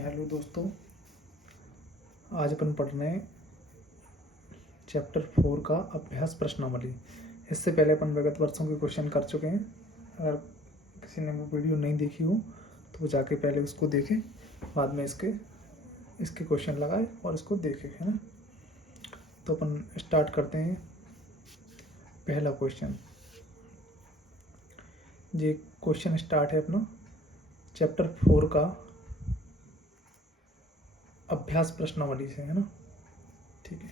Hello दोस्तों, आज अपन पढ़ रहे हैं चैप्टर 4 का अभ्यास प्रश्नावली। इससे पहले अपन विगत वर्षों के क्वेश्चन कर चुके हैं। अगर किसी ने वो वीडियो नहीं देखी हो तो वो जाके पहले उसको देखे, बाद में इसके क्वेश्चन लगाए और इसको देखे, है ना। तो अपन स्टार्ट करते हैं। पहला क्वेश्चन, ये क्वेश्चन स्टार्ट है अपना चैप्टर 4 का अभ्यास प्रश्नावली से, है ना। ठीक है,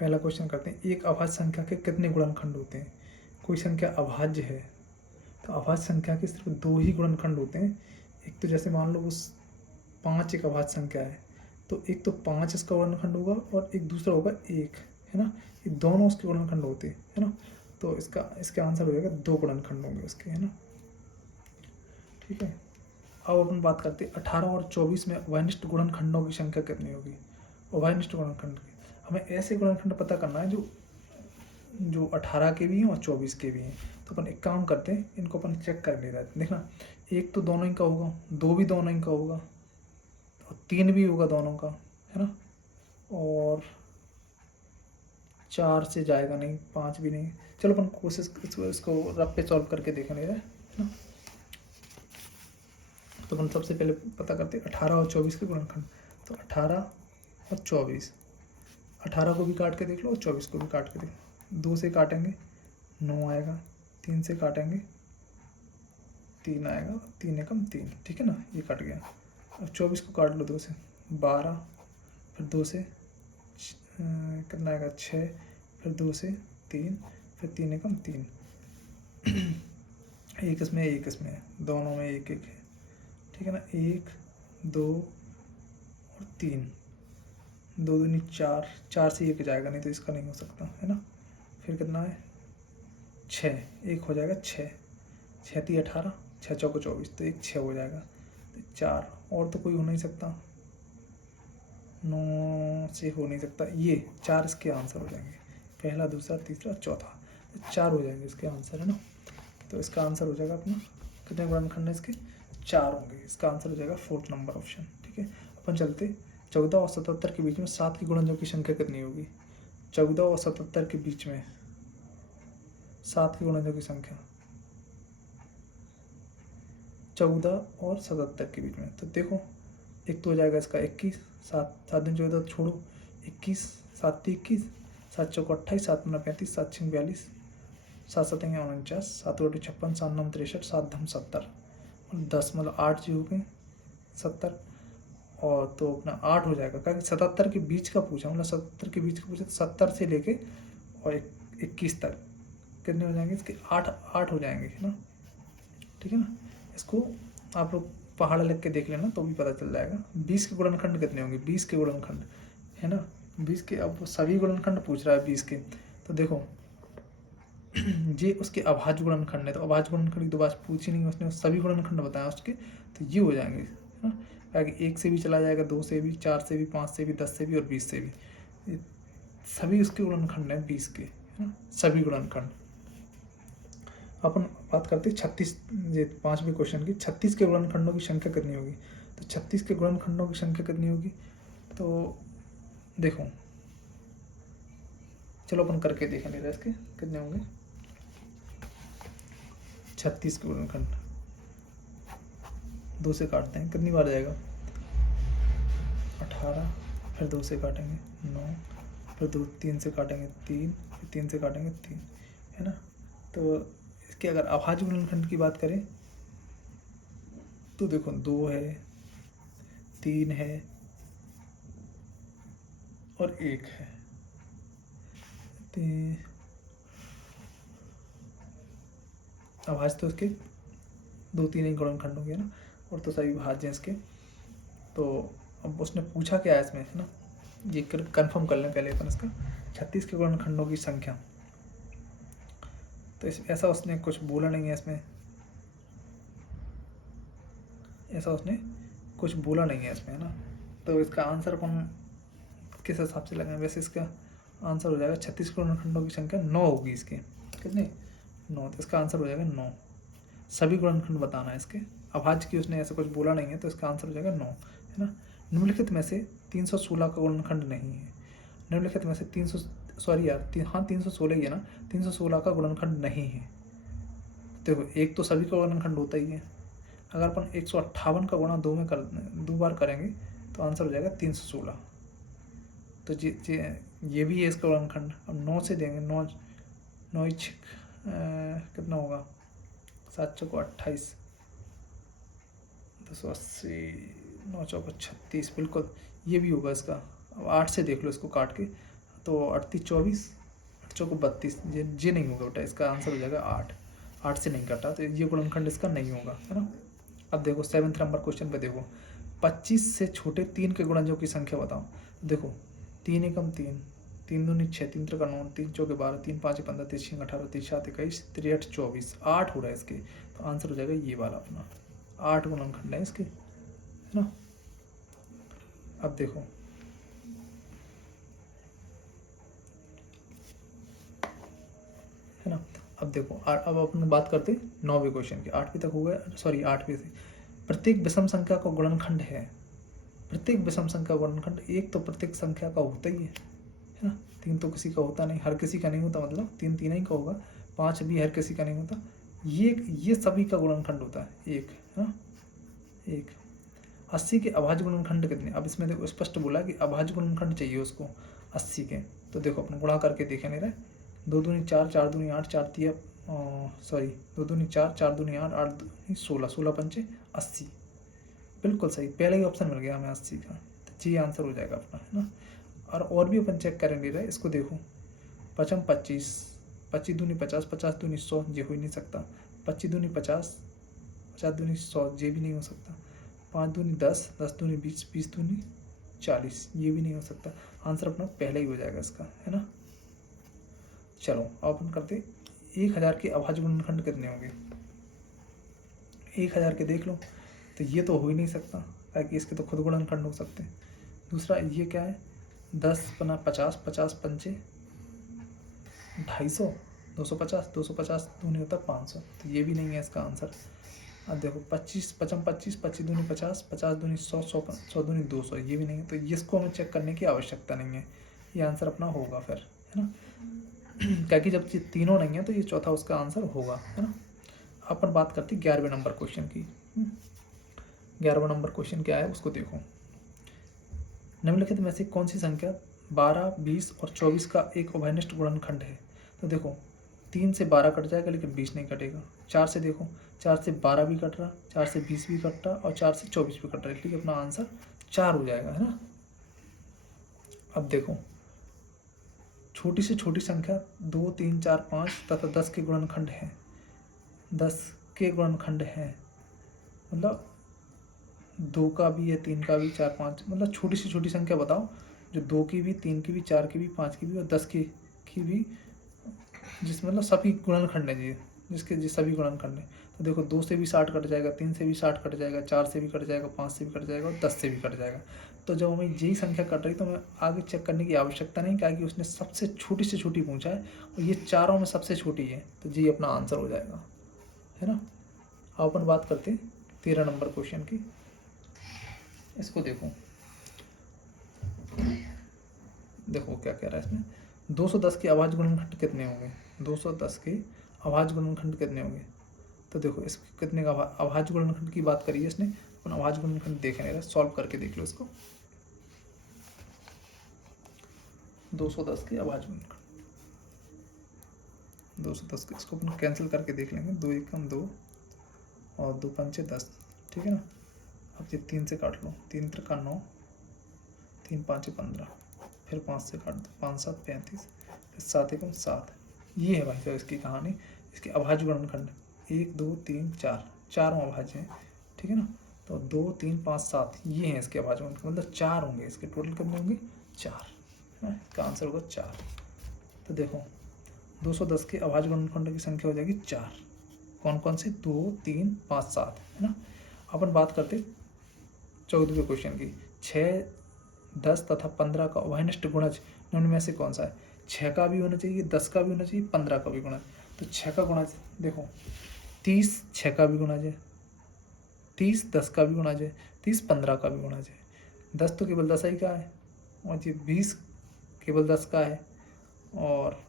पहला क्वेश्चन करते हैं। एक अभाज्य संख्या के कितने गुणनखंड होते हैं? कोई संख्या अभाज्य है तो अभाज्य संख्या के सिर्फ 2 ही गुणनखंड होते हैं। एक तो जैसे मान लो उस 5 एक अभाज्य संख्या है तो एक तो 5 इसका गुणनखंड होगा और एक दूसरा होगा 1, है ना। ये दोनों उसके गुणनखंड होते हैं, है ना। तो इसका आंसर हो जाएगा 2 गुणनखंड होंगे उसके, है ना। ठीक है, अब अपन बात करते हैं 18 और 24 में उभयनिष्ठ गुणनखंडों की संख्या कितनी होगी? उभयनिष्ठ गुणनखंड की हमें ऐसे गुणनखंड पता करना है जो 18 के भी हैं और 24 के भी हैं। तो अपन एक काम करते हैं, इनको अपन चेक कर ले रहे हैं। देखना, एक तो दोनों ही का होगा, 2 भी दोनों ही का होगा और 3 भी होगा दोनों का, है ना। और 4 से जाएगा नहीं, 5 भी नहीं। चलो अपन कोशिश इसको रफ पे सॉल्व करके देख ले रहे हैं, है ना। तो अपन सबसे पहले पता करते हैं 18 और 24 के गुणनखंड। तो 18 और 24, 18 को भी काट के देख लो और 24 को भी काट के देख लो। 2 से काटेंगे 9 आएगा, 3 से काटेंगे 3 आएगा, 3 एकम 3, ठीक है ना, ये कट गया। अब 24 को काट लो 2 से 12, फिर 2 से कितना आएगा 6, फिर 2 से 3, फिर 3 एकम 3। एक इसमें एक इसमें है, दोनों में एक एक है, ठीक है ना। 1 2 और 3, 2 दूनी 4, 4 से 1 जाएगा नहीं तो इसका नहीं हो सकता, है ना। फिर कितना है 6, एक हो जाएगा 6, 6 × 18, 6 × 4 = 24, तो एक 6 हो जाएगा। तो 4 और तो कोई हो नहीं सकता, 9 से हो नहीं सकता, ये 4 इसके आंसर हो जाएंगे। पहला, दूसरा, तीसरा, चौथा, तो 4 हो जाएंगे इसके आंसर, है ना। तो इसका आंसर हो जाएगा अपना, कितने गुणनखंड है इसके? 4 होंगे। इसका आंसर हो जाएगा 4th नंबर ऑप्शन, ठीक है। अपन चलते 14 और 77 के बीच में 7 के गुणनों की संख्या कितनी होगी? 14 और 77 के बीच में 7 के गुणनों की संख्या, 14 और 77 के बीच में। तो देखो, एक तो हो जाएगा इसका 21, 7 7 दिन 14 छोड़ो, 21, 7 × 21, 7 × 4 = 28, 7 × 9 = 35, 7 × 6 = 42, 7 × 7 = 49, 7 × 8 = 56, 7 × 9 = 63, 7 × 10 = 70, 10 मतलब 8 जी हो गए 70। और तो अपना 8 हो जाएगा, क्योंकि 77 के बीच का पूछा, मतलब 77 के बीच का पूछा तो 70 से लेके और 21 तक कितने हो जाएंगे इसके? 8 हो जाएंगे, है ना, ठीक है ना। इसको आप लोग पहाड़ लिख के देख लेना तो भी पता चल जाएगा। 20 के गुणनखंड कितने होंगे? 20 के गुणनखंड, है ना। 20 के, अब सभी गुणनखंड पूछ रहा है 20 के, तो देखो ये उसके अभाज्य गुणनखंड है, तो अभाज्य गुणनखंड की तो बात पूछी नहीं, उसने सभी गुणनखंड बताया उसके, तो ये हो जाएंगे, है ना। ताकि 1 से भी चला जाएगा, 2 से भी, 4 से भी, 5 से भी, 10 से भी और 20 से भी, सभी उसके गुणनखंड हैं 20 के, है ना, सभी गुणनखंड। अपन बात करते हैं 36, ये 5वें क्वेश्चन की, 36 के गुणनखंडों की संख्या कितनी होगी? तो 36 के गुणनखंडों की संख्या कितनी होगी? तो देखो, चलो अपन करके देखेंगे इसके कितने होंगे। 36 के गुणनखंड 2 से काटते हैं, कितनी बार जाएगा? 18, फिर 2 से काटेंगे 9, फिर 3 से काटेंगे 3, फिर 3 से काटेंगे 3, है ना। तो इसके अगर अभाज्य गुणनखंड की बात करें तो देखो 2 है, 3 है और 1 है। अभाज्य तो इसके 2-3 ही गुणनखंड हो गया ना, और तो सभी भाज्य हैं इसके। तो अब उसने पूछा क्या है इसमें, है ना, ये कंफर्म कर लें पहले अपन इसका। 36 के गुणनखंडों की संख्या, तो ऐसा उसने कुछ बोला नहीं है इसमें, ऐसा उसने कुछ बोला नहीं है इसमें, है ना। तो इसका आंसर अपन किस हिसाब से लगाएं? वैसे इसका आंसर हो जाएगा 36 के गुणनखंडों की संख्या 9 होगी इसके, कितने? 9, तो इसका आंसर हो जाएगा 9। सभी गुणनखंड बताना है इसके, अभाज्य की उसने ऐसा कुछ बोला नहीं है, तो इसका आंसर हो जाएगा 9, है ना। निम्नलिखित में से 316 का गुणनखंड नहीं है। निम्नलिखित में से 316 ही है ना, 316 का गुणनखंड नहीं है। देखो एक तो सभी का गुणनखंड होता ही है। अगर अपन 158 का गुणा 2 बार करेंगे तो आंसर हो जाएगा 316। तो ये भी है इसका गुणनखंड। अब 9 से देंगे, 9 9 कितना होगा, 7 चौको 28, 280, 9 चौको 36, बिल्कुल ये भी होगा इसका। अब 8 से देख लो इसको काट के, तो 38 24, 8 चौको 32, ये नहीं होगा बेटा, इसका आंसर हो जाएगा 8। 8 से नहीं काटा तो ये गुणनखंड इसका नहीं होगा, है ना। अब देखो 7th नंबर क्वेश्चन पे देखो, 25 से छोटे 3 के गुणजों की संख्या बताओ। देखो 3 एकम 3, 3 दूनी 6, 3 त्रिका 9, 3 चौके 12, 3 5 15, 3 6 18, 3 7 21, 3 8 24, 8 हो रहा है इसके, तो आंसर हो जाएगा ये वाला अपना। 8 गुणनखंड है इसके, है ना। अब देखो है ना, अब देखो अब अपन बात करते 9वें क्वेश्चन की। 8वीं तक हो गया, सॉरी 8वीं से। प्रत्येक विषम संख्या का गुणनखंड है। प्रत्येक विषम संख्या का गुणनखंड एक तो प्रत्येक संख्या का होता ही है ना। 3 तो किसी का होता नहीं, हर किसी का नहीं होता, मतलब 3 3 ही का होगा। 5 भी हर किसी का नहीं होता। ये सभी का गुणनखंड होता है एक, है ना, एक। 80 के अभाज्य गुणनखंड कितने। अब इसमें देखो स्पष्ट बोला कि अभाज्य गुणनखंड चाहिए उसको 80 के। तो देखो अपन गुणा करके देखे नहीं रहे। 2 दूनी 4, 4 दूनी 8, 4 तिया सॉरी 2 दूनी 4, 4 दूनी 8, 8 दूनी 16, 16 पंचे 80, बिल्कुल सही। पहले ही ऑप्शन मिल गया हमें 80 का, तो जी आंसर हो जाएगा अपना, है ना। और भी अपन चेक करेंगे रहे, इसको देखो। 5 25, 25 दूनी 50, 50 दूनी 100, ये हो ही नहीं सकता। 25 दूनी 50, 50 दूनी 100, ये भी नहीं हो सकता। 5 दूनी 10, 10 दूनी 20, 20 दूनी 40, ये भी नहीं हो सकता। आंसर अपना पहले ही हो जाएगा इसका, है ना। चलो अब अपन करते 1000 के अभाज्य गुणनखंड कितने होंगे। 1000 के देख लो, तो ये तो हो ही नहीं सकता, ताकि इसके तो खुद गुणनखंड हो सकते हैं। दूसरा ये क्या है, 10 पना 50, 50 पंचे 250, 250, 250 दूनी होता 500, तो ये भी नहीं है इसका आंसर। अब देखो 25 55 25, 25 दूनी 50, 50 दूनी 100, 100 दूनी 200, ये भी नहीं है। तो इसको हमें चेक करने की आवश्यकता नहीं है, ये आंसर अपना होगा फिर, है ना। क्योंकि जब ये तीनों नहीं है तो ये चौथा उसका आंसर होगा, है ना। अपन बात करते 11वें नंबर क्वेश्चन की। 11वां नंबर क्वेश्चन क्या है उसको देखो। निम्नलिखित में से कौन सी संख्या 12, 20 और 24 का एक उभयनिष्ठ गुणनखंड है। तो देखो 3 से 12 कट जाएगा लेकिन 20 नहीं कटेगा। 4 से देखो, 4 से 12 भी कट रहा, 4 से 20 भी कट रहा और 4 से 24 भी कट रहा है, इसलिए अपना आंसर 4 हो जाएगा, है ना। अब देखो छोटी से छोटी संख्या 2, 3, 4, 5 तथा 10 के गुणनखंड हैं। 10 के गुणनखंड हैं, मतलब 2 का भी है, 3 का भी, 4 5, मतलब छोटी से छोटी संख्या बताओ जो 2 की भी, 3 की भी, 4 की भी, 5 की भी और 10 की भी, जिस मतलब सभी गुणनखंड है जी, जिसके सभी गुणनखंड है। तो देखो 2 से भी 60 कट जाएगा, 3 से भी 60 कट जाएगा, 4 से भी कट जाएगा, 5 से भी कट जाएगा और 10 से भी कट जाएगा। तो जब हमें यही संख्या कट रही तो हमें आगे चेक करने की आवश्यकता नहीं, क्योंकि उसने सबसे छोटी से छोटी पूछा है और ये चारों में सबसे छोटी है, तो जी अपना आंसर हो जाएगा, है ना। अब अपन बात करते हैं 13 नंबर क्वेश्चन की। इसको देखो, देखो क्या कह रहा है इसमें। 210 के अभाज्य गुणनखंड कितने होंगे। 210 के अभाज्य गुणनखंड कितने होंगे। तो देखो इस कितने का अभाज्य गुणनखंड की बात करी है इसने, अपन अभाज्य गुणनखंड देख नहीं रहे, सॉल्व करके देख लो इसको। 210 के अभाज्य गुणनखंड, 210 के, इसको अपन कैंसिल करके देख लेंगे। 2 एकम 2 और 2 पंचे 10, ठीक है ना। अब ये 3 से काट लो, 3 त्रिका 9, 3 पाँचे 15, फिर 5 से काट दो, 5 7 35, फिर 7 एकम 7। ये है भाई साहब इसकी कहानी। इसके अभाज्य गुणनखंड 1 2 3 4, चारों अभाज्य हैं, ठीक है ना। तो 2 3 5 7 ये हैं इसके अभाज्य गुणनखंड, मतलब 4 होंगे इसके। टोटल कितने होंगे 4, इसका आंसर होगा 4। तो देखो 210 के अभाज्य गुणनखंड की संख्या हो जाएगी 4। कौन कौन से, 2 3 5 7, है ना। अपन बात करते 14वें क्वेश्चन की। 6 10 तथा 15 का उभयनिष्ठ गुणज निम्न में से कौन सा है। 6 का भी होना चाहिए, 10 का भी होना चाहिए, 15 का भी गुणज। तो 6 का गुणज देखो 30 6 का भी गुणज है, 30 10 का भी होना चाहिए, 30 15 का भी होना चाहिए। 10 तो केवल 10 ही का है, और ये 20 केवल 10 का है, और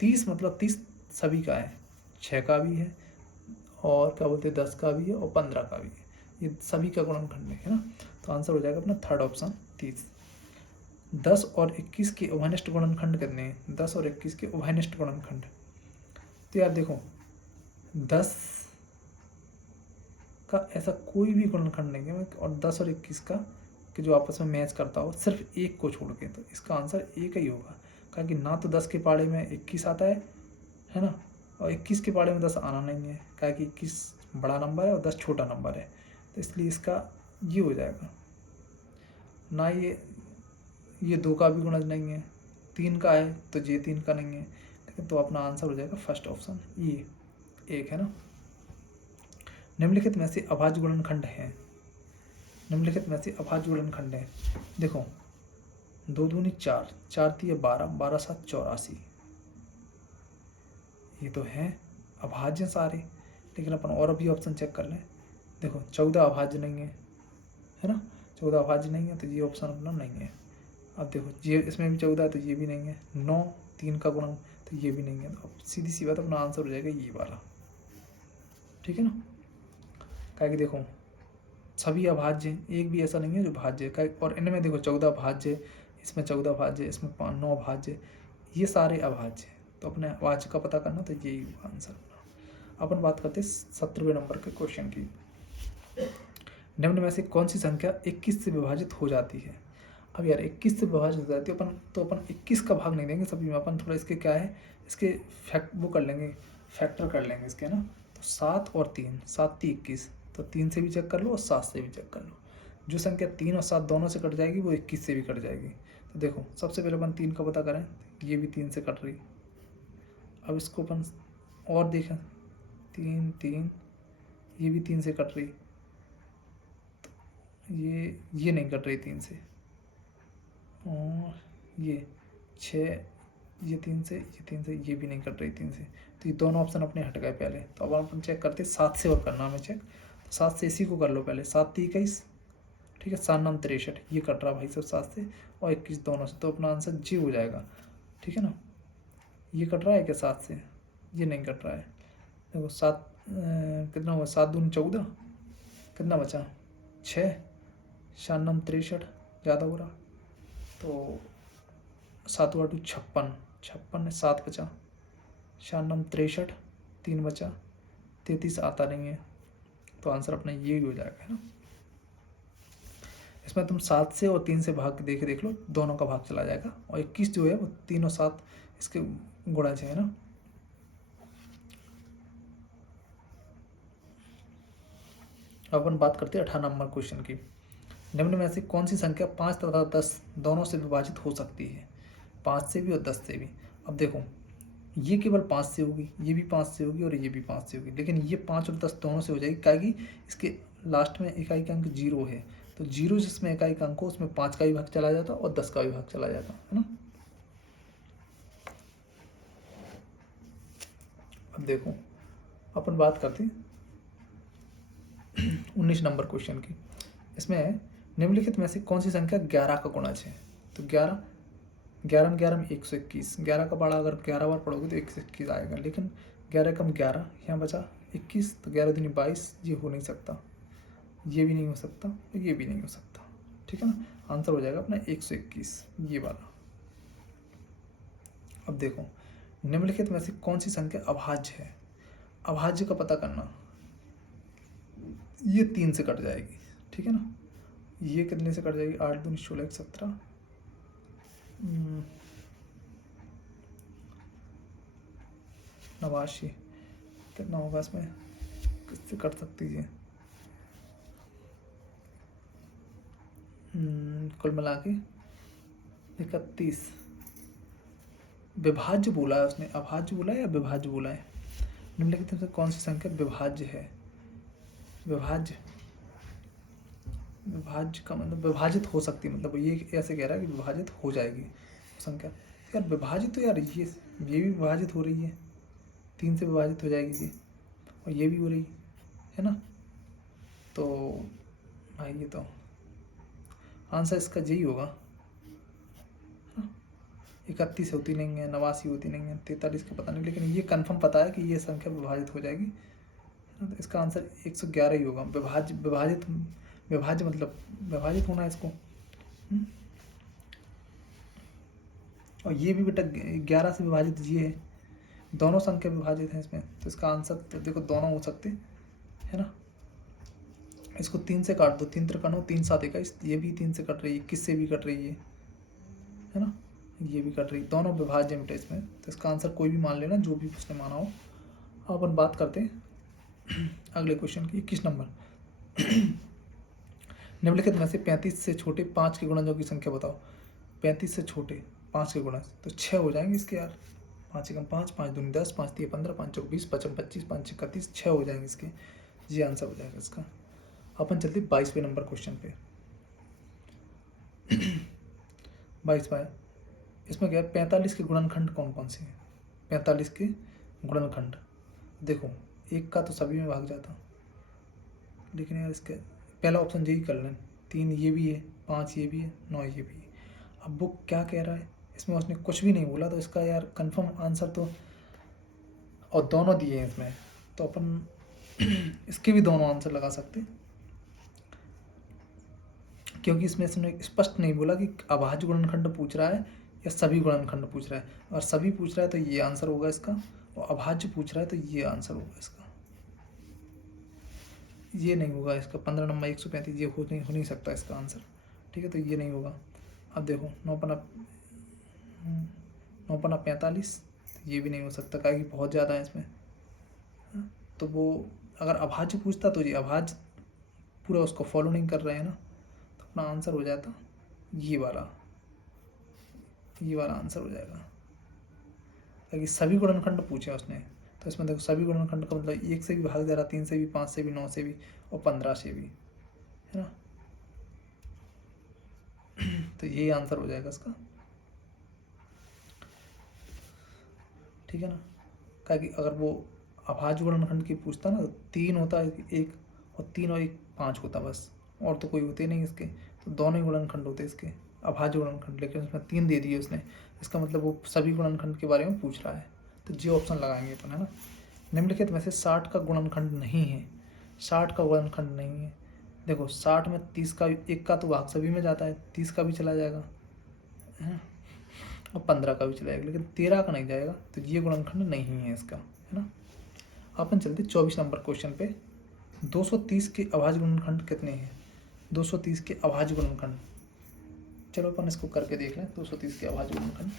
30 मतलब 30 सभी का है, 6 का भी है, और क्या बोलते हैं 10 का भी है, और 15 का भी है। ये सभी का गुणनखंड है ना। तो आंसर हो जाएगा अपना थर्ड ऑप्शन 30। 10 और 21 के उभयनिष्ठ गुणनखंड कितने हैं? 10 और 21 के उभयनिष्ठ गुणनखंड। तो यार देखो 10 का ऐसा कोई भी गुणनखंड नहीं है, और 10 और 21 का कि जो आपस में मैच करता हो सिर्फ एक को छोड़ के, तो इसका आंसर एक ही होगा। कारण कि ना तो 10 के पाड़े में 21 आता है ना, और 21 के पाड़े में 10 आना नहीं है, कारण कि 21 बड़ा नंबर है और 10 छोटा नंबर है, तो इसलिए इसका ये हो जाएगा ना। ये 2 का भी गुणज नहीं है, 3 का है तो ये 3 का नहीं है, तो अपना आंसर हो जाएगा फर्स्ट ऑप्शन ये एक है ना। निम्नलिखित में से अभाज्य गुणनखंड है, निम्नलिखित में से अभाज्य गुणनखंड है। देखो 2 दूनी 4, 4 तिये 12, 12 7 84, ये तो हैं अभाज्य सारे। लेकिन अपन और भी ऑप्शन चेक कर लें। देखो 14 अभाज्य नहीं है ना, 14 अभाज्य नहीं है, तो ये ऑप्शन अपना नहीं है। अब देखो ये इसमें भी 14 है तो ये भी नहीं है, 9 3 का गुणन तो ये भी नहीं है। तो अब सीधी सी बात अपना आंसर हो जाएगा ये वाला, ठीक है ना। क्या कि देखो सभी अभाज्य हैं, एक भी ऐसा नहीं है जो भाज्य है, और इनमें देखो 14 भाज्य, इसमें 14 भाज्य, इसमें 9 भाज्य, ये सारे अभाज्य हैं। तो अपने अभाज्य का पता करना, तो यही हुआ आंसर। अपन बात करते हैं 17वें नंबर के क्वेश्चन की। निम्न में से कौन सी संख्या 21 से विभाजित हो जाती है? अब यार 21 से विभाजित हो जाती है, अपन 21 का भाग नहीं देंगे सभी में, अपन थोड़ा इसके क्या है, इसके वो कर लेंगे, फैक्टर कर लेंगे इसके ना। तो 7 और 3, 7 3 21, तो 3 से भी चेक कर लो और 7 से भी चेक कर लो। जो संख्या 3 और 7 दोनों से कट जाएगी वो 21 से भी कट जाएगी। तो देखो सबसे पहले अपन 3 का पता करें, ये भी 3 से कट रही। अब इसको अपन और देखें, 3 3, ये भी 3 से कट रही, ये नहीं कट रही 3 से, और ये 6, ये 3 से, ये 3 से, ये भी नहीं कट रही 3 से। तो ये दोनों ऑप्शन अपने हट गए पहले। तो अब अपन चेक करते 7 से, और करना हमें चेक। तो 7 से इसी को कर लो पहले, 7 3 21, ठीक है, 7 9 63, ये कट रहा भाई सब 7 से, और 21 दोनों से, तो अपना आंसर जी हो जाएगा, ठीक है ना। ये कट रहा है क्या 7 से? ये नहीं कट रहा है। देखो 7 कितना हुआ, 7 दूनी 14, कितना बचा 6, 7 9 63, ज़्यादा हो रहा, तो 7 8 56, 56 7 बचा, 7 9 63, 3 बचा, 33 आता नहीं है। तो आंसर अपना ये ही हो जाएगा, है ना। इसमें तुम 7 से और 3 से भाग देख लो, दोनों का भाग चला जाएगा, और 21 जो है वो 3 और 7 इसके गुणज है ना। अब अपन बात करते हैं 18 नंबर क्वेश्चन की। निम्न में से कौन सी संख्या 5 तथा 10 दोनों से विभाजित हो सकती है? 5 से भी और 10 से भी। अब देखो ये केवल 5 से होगी, ये भी 5 से होगी, और ये भी 5 से होगी, लेकिन ये 5 और 10 दोनों से हो जाएगी, क्या कि इसके लास्ट में इकाई का अंक 0 है। तो 0 जिसमें इकाई का अंक हो उसमें 5 का भी भाग चला जाता और 10 का भी भाग चला जाता, है ना। अब देखो अपन बात करते हैं 19 नंबर क्वेश्चन की। इसमें निम्नलिखित में से कौन सी संख्या 11 का गुणज है? तो 11 में 11 में 121, 11 का पाड़ा अगर 11 बार पढ़ोगे तो 121 आएगा, लेकिन 11 कम 11, यहाँ बचा 21, तो 11 दूनी 22, ये हो नहीं सकता, ये भी नहीं हो सकता, ये भी नहीं हो सकता, ठीक है ना। आंसर हो जाएगा अपना 121, ये वाला। अब देखो निम्नलिखित में से कौन सी संख्या अभाज्य है? अभाज्य का पता करना, ये 3 से कट जाएगी, ठीक है ना। ये कितने से कट जाएगी, 8 दूनी 16 17, 89, कितना होगा इसमें, किससे कट सकती है, कुल मिला के 31। विभाज्य बोला है उसने, अभाज्य बोला है या विभाज्य बोला है? निम्नलिखित में से कौन सी संख्या विभाज्य है? विभाज्य का मतलब विभाजित हो सकती है, मतलब ये ऐसे कह रहा है कि विभाजित हो जाएगी संख्या। यार विभाजित तो यार ये भी विभाजित हो रही है, 3 से विभाजित हो जाएगी ये, और ये भी हो रही है ना। तो आइए, तो आंसर इसका यही होगा। 31 होती नहीं है, 89 होती नहीं है, 43 का पता नहीं, लेकिन ये कंफर्म पता है कि ये संख्या विभाजित हो जाएगी। तो इसका आंसर 111 ही होगा। विभाज्य मतलब विभाजित होना है इसको। और ये भी बेटा 11 से विभाजित ये है, दोनों संख्या विभाजित हैं इसमें, तो इसका आंसर तो देखो दोनों हो सकते है ना। इसको 3 से काट दो, 3 त्रिकोण 3 7 21, ये भी 3 से कट रही है, 21 से भी कट रही है ना, ये भी कट रही, दोनों विभाज्य बेटा इसमें। तो इसका आंसर कोई भी मान लेना, जो भी उसने माना हो। अब अपन बात करते हैं अगले क्वेश्चन की। 21 नंबर निम्नलिखित में से 35 से छोटे 5 के गुणजों की संख्या बताओ। 35 से छोटे 5 के गुणज तो 6 हो जाएंगे इसके यार। 5 एकम 5, 5 दूनी 10, 5 तीन 15, 5 चौक 20, 5 25, 5 31, 6 हो जाएंगे इसके। ये आंसर हो जाएगा इसका। अपन चलते 22वें नंबर क्वेश्चन पे। 22वां इसमें क्या है, 45 के गुणनखंड कौन कौन से हैं। 45 के गुणनखंड देखो, एक का तो सभी में भाग जाता, लेकिन यार इसके पहला ऑप्शन यही कर लें। 3 ये भी है, 5 ये भी है, 9 ये भी है। अब वो क्या कह रहा है इसमें, उसने कुछ भी नहीं बोला, तो इसका यार कंफर्म आंसर तो, और दोनों दिए हैं इसमें, तो अपन इसके भी दोनों आंसर लगा सकते, क्योंकि इसमें इसने स्पष्ट नहीं बोला कि अभाज्य गुणनखंड पूछ रहा है या सभी गुणनखंड पूछ रहा है। अगर सभी पूछ रहा है तो ये आंसर होगा इसका, और अभाज्य पूछ रहा है तो ये आंसर होगा इसका। ये नहीं होगा इसका 15 नंबर 135, ये हो नहीं सकता इसका आंसर, ठीक है, तो ये नहीं होगा। अब देखो 9 पन्ना 45, ये भी नहीं हो सकता, क्या कि बहुत ज़्यादा है इसमें। तो वो अगर अभाज्य पूछता तो ये अभाज्य पूरा उसको फॉलो नहीं कर रहे हैं ना, तो अपना आंसर हो जाता ये वाला आंसर हो जाएगा, ताकि सभी गुणनखंड पूछे उसने। तो इसमें देखो सभी गुणनखंड का मतलब 1 से भी भाग जा रहा, 3 से भी, 5 से भी, 9 से भी और 15 से भी, है ना। तो यही आंसर हो जाएगा इसका, ठीक है ना। क्या कि अगर वो अभाज्य गुणनखंड की पूछता ना, तो 3 होता है, 1 और 3 और 1 5 होता बस, और तो कोई होते नहीं इसके, तो दोनों ही गुणनखंड होते इसके अभाज्य गुणनखंड, लेकिन उसमें 3 दे दिए उसने, इसका मतलब वो सभी गुणनखंड के बारे में पूछ रहा है, तो जी ऑप्शन लगाएंगे अपन, है ना। निम्नलिखित में से 60 का गुणनखंड नहीं है। 60 का गुणनखंड नहीं है, देखो 60 में 30 का, 1 का तो भाग सभी में जाता है, 30 का भी चला जाएगा, है ना, और 15 का भी चला जाएगा, लेकिन 13 का नहीं जाएगा, तो ये गुणनखंड नहीं है इसका, है ना। अपन चलते 24 नंबर क्वेश्चन पे। 230 के अभाज्य गुणनखंड कितने हैं। 230 के अभाज्य गुणनखंड, चलो अपन इसको करके देख लें। 230 के अभाज्य गुणनखंड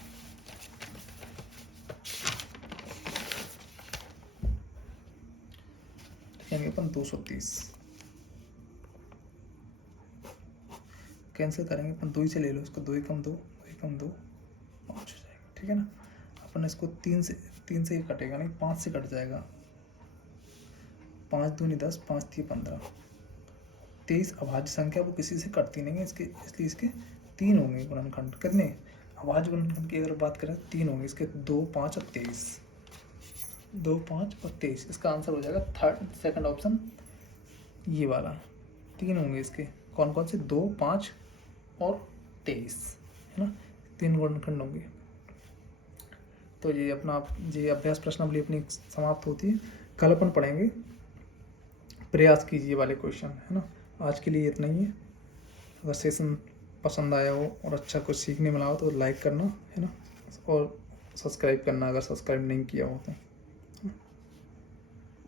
लिखेंगे अपन 230, कैंसिल करेंगे अपन, 2 ही से ले लो इसको, 2 एकम 2, 2 एकम 2, 5 हो जाएगा, ठीक है ना। अपन इसको 3 से ही कटेगा नहीं, 5 से कट जाएगा, 5 दूनी 10, 5 तीन 15, 23 अभाज्य संख्या वो किसी से कटती नहीं है इसके, इसलिए इसके 3 होंगे गुणनखंड। कितने अभाज्य गुणनखंड की अगर बात करें 3 होंगे इसके, 2 5 और 23, 2 5 और 23, इसका आंसर हो जाएगा सेकंड ऑप्शन ये वाला। 3 होंगे इसके, कौन कौन से, 2 5 और 23, है ना, 3 गुणनखंड होंगे। तो ये अपना ये अभ्यास प्रश्नावली अपनी समाप्त होती है। कल अपन पढ़ेंगे प्रयास कीजिए वाले क्वेश्चन, है ना। आज के लिए इतना ही है। अगर सेशन पसंद आया हो और अच्छा कुछ सीखने मिला हो तो लाइक करना, है ना, और सब्सक्राइब करना अगर सब्सक्राइब नहीं किया हो तो।